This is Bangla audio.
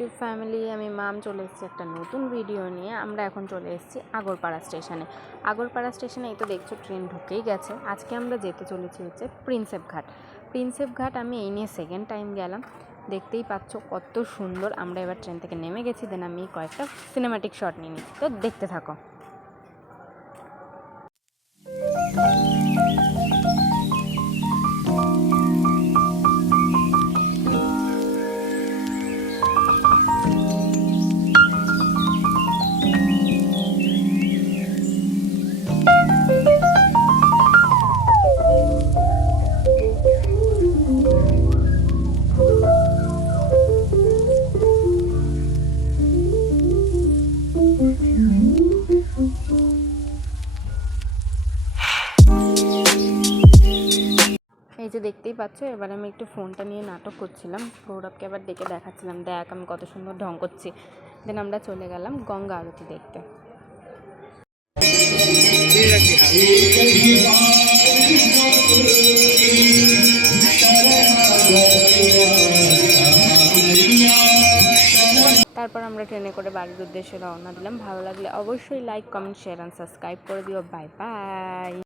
ইউটিউব ফ্যামিলি, আমি মাম চলে এসেছি একটা নতুন ভিডিও নিয়ে। আমরা এখন চলে এসেছি আগরপাড়া স্টেশনে। আগরপাড়া স্টেশনে এই তো দেখছো ট্রেন ঢুকেই গেছে। আজকে আমরা যেতে চলেছি হচ্ছে প্রিন্সেপ ঘাট। প্রিন্সেপ ঘাট আমি এই নিয়ে সেকেন্ড টাইম গেলাম। দেখতেই পাচ্ছ কত সুন্দর। আমরা এবার ট্রেন থেকে নেমে গেছি, দেন আমি কয়েকটা সিনেম্যাটিক শট নিয়ে নিচ্ছি, তো দেখতে থাকো। এই যে দেখতেই পাচ্ছ, এবার আমি একটু ফোনটা নিয়ে নাটক করছিলাম, সৌরভকে আবার ডেকে দেখাচ্ছিলাম, দেখ আমি কত সুন্দর ঢং করছি। দেন আমরা চলে গেলাম গঙ্গা আরতি দেখতে। তারপর আমরা ট্রেনে করে বাড়ির উদ্দেশ্যে রওনা দিলাম। ভালো লাগলে অবশ্যই like, comment, share and subscribe করে দিও। Bye bye.